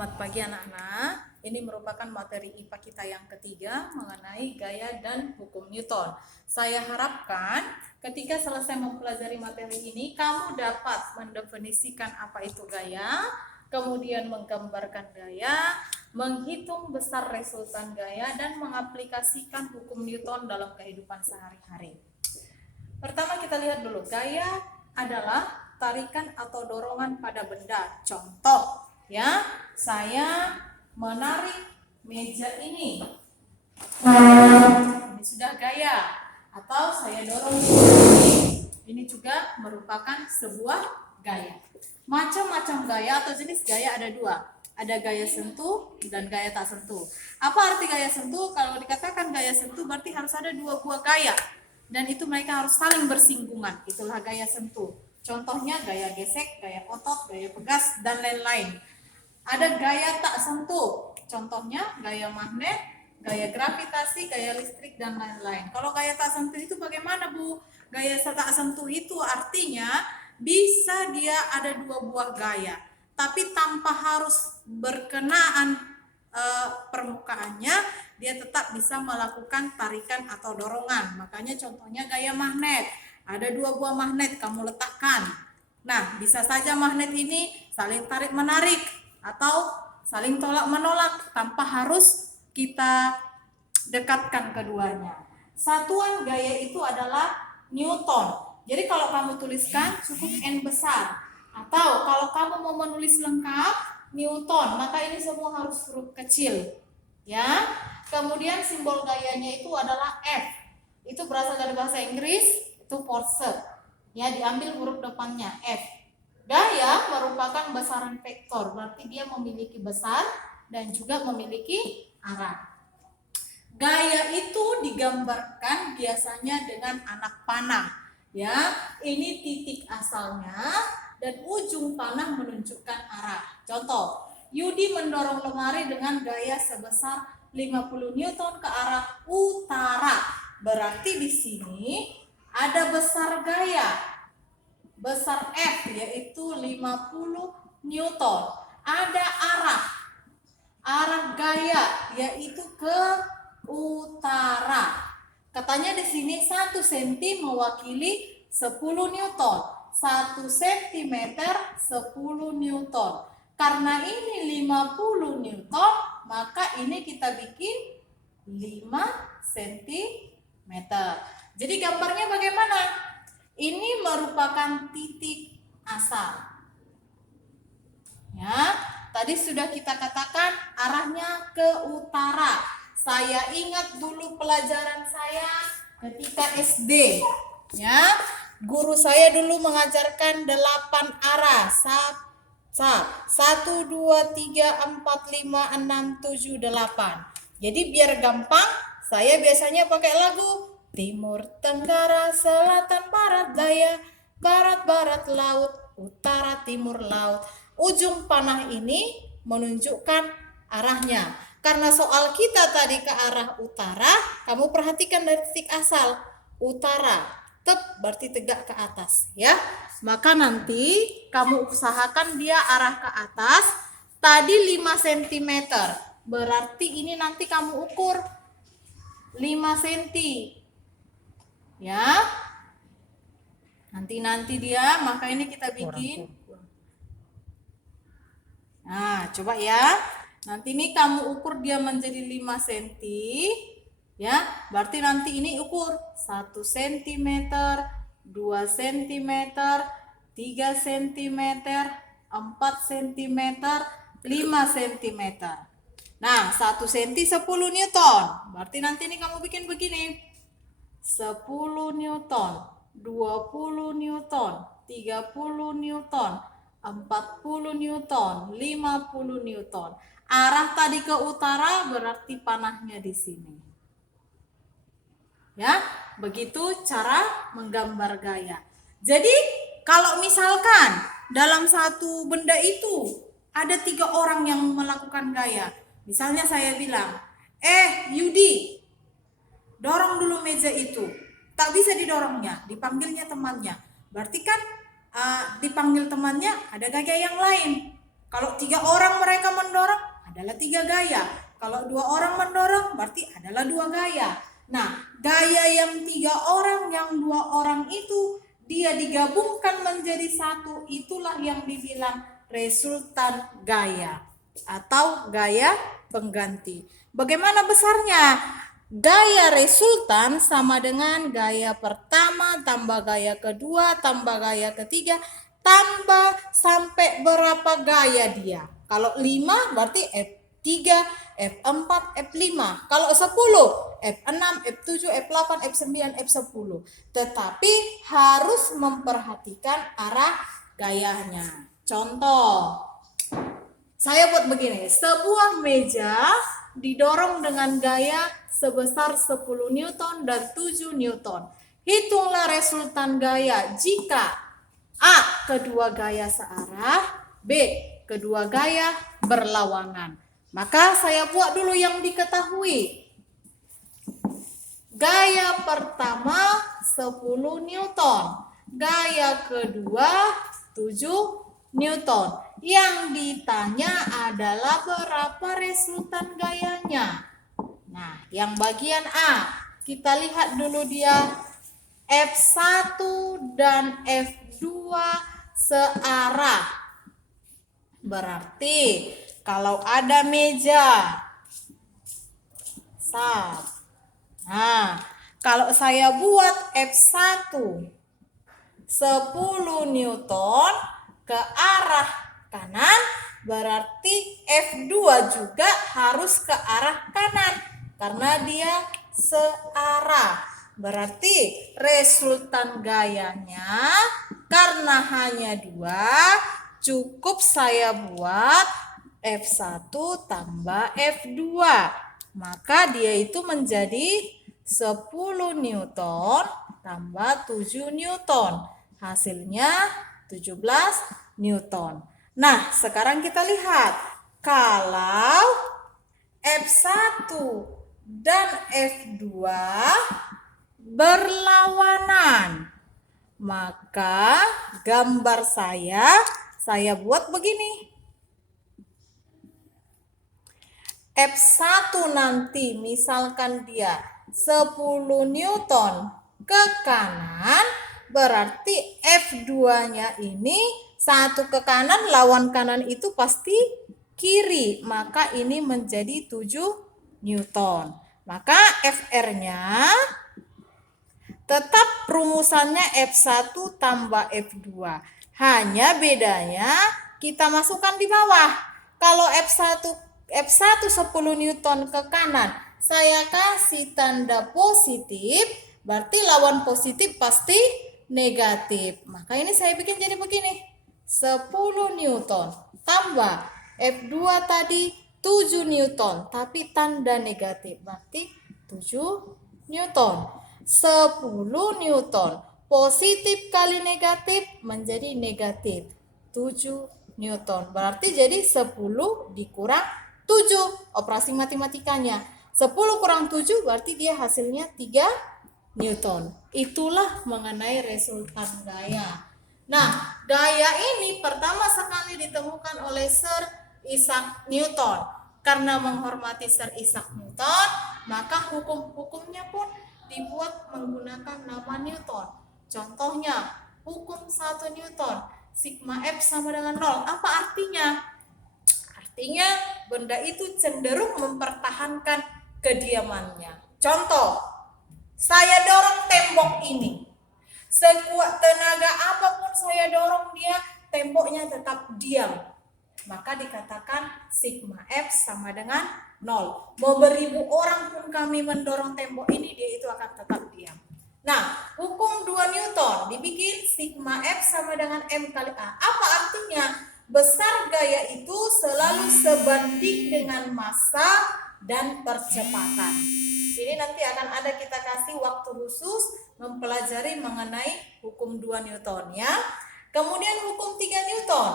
Selamat pagi anak-anak. Ini merupakan materi IPA kita yang ketiga mengenai gaya dan hukum Newton. Saya harapkan ketika selesai mempelajari materi ini, kamu dapat mendefinisikan apa itu gaya, kemudian menggambarkan gaya, menghitung besar resultan gaya, dan mengaplikasikan hukum Newton dalam kehidupan sehari-hari. Pertama kita lihat dulu, gaya adalah tarikan atau dorongan pada benda. Contoh, ya, saya menarik meja ini. Ini sudah gaya. Atau saya dorong ini. Ini juga merupakan sebuah gaya. Macam-macam gaya atau jenis gaya ada dua. Ada gaya sentuh dan gaya tak sentuh. Apa arti gaya sentuh? Kalau dikatakan gaya sentuh berarti harus ada dua buah gaya. Dan itu mereka harus saling bersinggungan. Itulah gaya sentuh. Contohnya gaya gesek, gaya otot, gaya pegas, dan lain-lain. Ada gaya tak sentuh, contohnya gaya magnet, gaya gravitasi, gaya listrik, dan lain-lain. Kalau gaya tak sentuh itu bagaimana, Bu? Gaya tak sentuh itu artinya bisa dia ada dua buah gaya, tapi tanpa harus berkenaan permukaannya, dia tetap bisa melakukan tarikan atau dorongan. Makanya contohnya gaya magnet. Ada dua buah magnet kamu letakkan. Nah, bisa saja magnet ini saling tarik-menarik atau saling tolak-menolak tanpa harus kita dekatkan keduanya. Satuan gaya itu adalah Newton. Jadi kalau kamu tuliskan cukup N besar. Atau kalau kamu mau menulis lengkap Newton, maka ini semua harus huruf kecil. Ya. Kemudian simbol gayanya itu adalah F. Itu berasal dari bahasa Inggris, itu force. Ya, diambil huruf depannya F. Gaya merupakan besaran vektor, berarti dia memiliki besar dan juga memiliki arah. Gaya itu digambarkan biasanya dengan anak panah. Ya, ini titik asalnya dan ujung panah menunjukkan arah. Contoh, Yudi mendorong lemari dengan gaya sebesar 50 Newton ke arah utara. Berarti di sini ada besar gaya. Besar F yaitu 50 Newton. Ada arah gaya yaitu ke utara. Katanya di sini 1 cm mewakili 10 Newton. 1 cm 10 Newton. Karena ini 50 Newton, maka ini kita bikin 5 cm. Jadi gambarnya bagaimana? Ini merupakan titik asal. Ya, tadi sudah kita katakan arahnya ke utara. Saya ingat dulu pelajaran saya ketika SD. Ya, guru saya dulu mengajarkan 8 arah. 1, 2, 3, 4, 5, 6, 7, 8. Jadi biar gampang, saya biasanya pakai lagu timur, tenggara, selatan, barat, daya, barat, barat, laut, utara, timur, laut. Ujung panah ini menunjukkan arahnya. Karena soal kita tadi ke arah utara, kamu perhatikan dari titik asal. Utara, berarti tegak ke atas. Ya, maka nanti kamu usahakan dia arah ke atas. Tadi 5 cm. Berarti ini nanti kamu ukur 5 cm. Ya, nanti dia, maka ini kita bikin. Nah, coba ya. Nanti ini kamu ukur dia menjadi 5 cm. Ya, berarti nanti ini ukur 1 cm, 2 cm, 3 cm, 4 cm, 5 cm. Nah, 1 cm 10 Newton. Berarti nanti ini kamu bikin begini. 10 Newton, 20 Newton, 30 Newton, 40 Newton, 50 Newton. Arah tadi ke utara berarti panahnya di sini. Ya, begitu cara menggambar gaya. Jadi, kalau misalkan dalam satu benda itu ada 3 orang yang melakukan gaya. Misalnya saya bilang, Yudi, dorong dulu meja itu. Tak bisa didorongnya, dipanggilnya temannya. Berarti kan dipanggil temannya ada gaya yang lain. Kalau 3 orang mereka mendorong, adalah 3 gaya. Kalau 2 orang mendorong berarti adalah 2 gaya. Nah, gaya yang 3 orang, yang 2 orang itu dia digabungkan menjadi satu, itulah yang dibilang resultan gaya atau gaya pengganti. Bagaimana besarnya? Gaya resultan sama dengan gaya pertama tambah gaya kedua tambah gaya ketiga tambah sampai berapa gaya dia. Kalau 5 berarti F3, F4, F5. Kalau 10, F6, F7, F8, F9, F10. Tetapi harus memperhatikan arah gayanya. Contoh, saya buat begini, sebuah meja didorong dengan gaya sebesar 10 Newton dan 7 Newton. Hitunglah resultan gaya jika A. Kedua gaya searah, B. Kedua gaya berlawanan. Maka saya buat dulu yang diketahui. Gaya pertama 10 Newton, gaya kedua 7 Newton. Yang ditanya adalah berapa resultan gayanya. Nah, yang bagian A, kita lihat dulu dia F1 dan F2 searah. Berarti kalau ada meja, nah, kalau saya buat F1 10 Newton ke arah kanan, berarti F2 juga harus ke arah kanan karena dia searah. Berarti resultan gayanya karena hanya 2, cukup saya buat F1 tambah F2. Maka dia itu menjadi 10 Newton tambah 7 Newton. Hasilnya 17 Newton. Nah, sekarang kita lihat. Kalau F1 dan F2 berlawanan, maka gambar saya buat begini. F1 nanti misalkan dia 10 Newton ke kanan, berarti F2-nya ini satu ke kanan, lawan kanan itu pasti kiri, maka ini menjadi 7 Newton. Maka FR-nya tetap rumusannya F1 tambah F2. Hanya bedanya kita masukkan di bawah. Kalau F1 10 Newton ke kanan, saya kasih tanda positif, berarti lawan positif pasti negatif. Maka ini saya bikin jadi begini. 10 Newton tambah F2 tadi 7 Newton, tapi tanda negatif, berarti 7 Newton. 10 Newton positif kali negatif menjadi negatif 7 Newton. Berarti jadi 10 dikurang 7. Operasi matematikanya. 10 kurang 7 berarti dia hasilnya 3 Newton. Itulah mengenai resultan gaya. Nah, gaya ini pertama sekali ditemukan oleh Sir Isaac Newton. Karena menghormati Sir Isaac Newton, maka hukum-hukumnya pun dibuat menggunakan nama Newton. Contohnya, hukum 1 Newton, sigma F sama dengan 0. Apa artinya? Artinya benda itu cenderung mempertahankan kediamannya. Contoh, saya dorong tembok ini. Sekuat tenaga apapun saya dorong dia, temboknya tetap diam. Maka dikatakan sigma F sama dengan 0. Mau beribu orang pun kami mendorong tembok ini, dia itu akan tetap diam. Nah, hukum 2 Newton dibikin sigma F sama dengan M kali A. Apa artinya? Besar gaya itu selalu sebanding dengan massa dan percepatan. Ini nanti akan ada kita kasih waktu khusus mempelajari mengenai hukum 2 Newton ya. Kemudian hukum 3 Newton.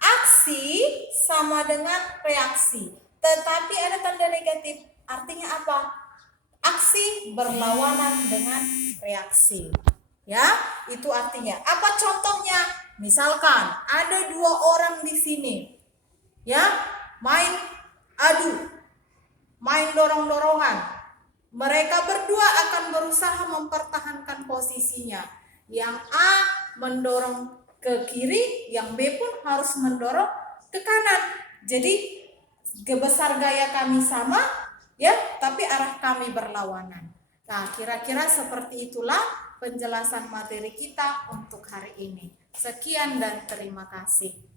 Aksi sama dengan reaksi, tetapi ada tanda negatif. Artinya apa? Aksi berlawanan dengan reaksi. Ya, itu artinya. Apa contohnya? Misalkan ada 2 orang di sini. Ya, main dorong-dorongan. Mereka berdua akan berusaha mempertahankan posisinya. Yang A mendorong ke kiri, yang B pun harus mendorong ke kanan. Jadi besar gaya kami sama, ya, tapi arah kami berlawanan. Nah, kira-kira seperti itulah penjelasan materi kita untuk hari ini. Sekian dan terima kasih.